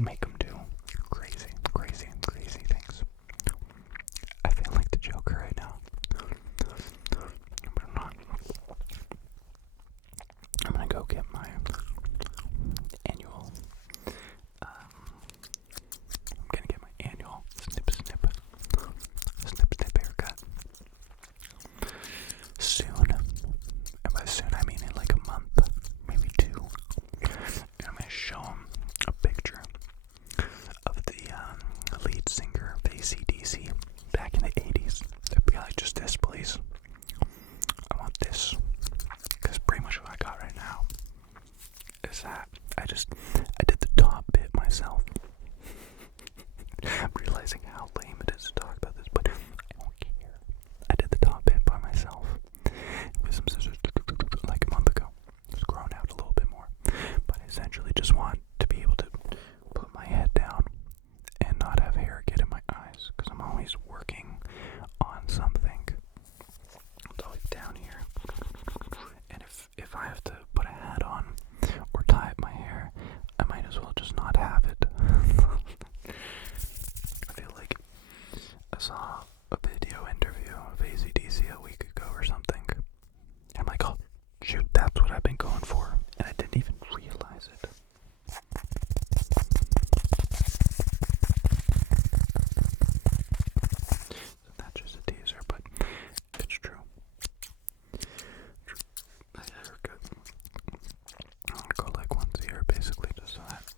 can make them do crazy things. I feel like the Joker right now, but I'm not. I'm gonna go get my annual. I'm gonna get my annual snip haircut soon. And by soon I mean in like a month, maybe two. And I'm gonna show him a picture of the lead singer of AC/DC back in the 80s. They'd be like, just this, please. I want this. Because pretty much what I got right now is that I did the top bit myself. I'm realizing how lame it is to talk about this, but I don't care. I did the top bit by myself with some scissors like a month ago. It's grown out a little bit more, but I essentially just want to be able to put my head down and not have hair get in my eyes, because I'm always working on something. It's always down here, and if I have to put a hat on or tie up my hair, I might as well just not have it. I feel like I saw a video interview of AC/DC a week ago or something. I'm like, oh shoot, that's what I've been going for, and I didn't even realize it. So that's just a teaser, but it's true. My haircut. I'm gonna go like once a year, basically, just so that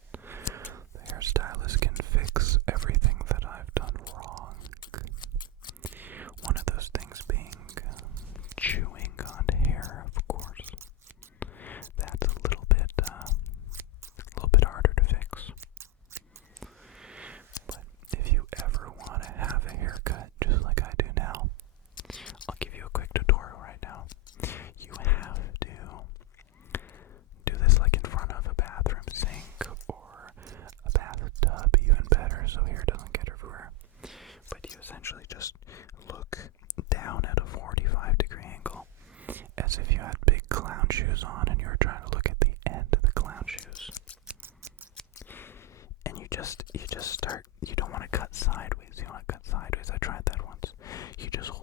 the hairstylist can fix everything that I've done wrong. One of those things being chewing on hair, of course. That's a little bit harder to fix. But if you ever want to have a haircut just like I do now, I'll give you a quick tutorial right now. You have to do this like in front of a bathroom sink or a bathtub, even better, so hair doesn't get everywhere. But you essentially just look down at a 45-degree angle as if you had big clown shoes on and you were trying to look at the end of the clown shoes. And you just start, you don't want to cut sideways. You want to cut sideways. I tried that once. You just hold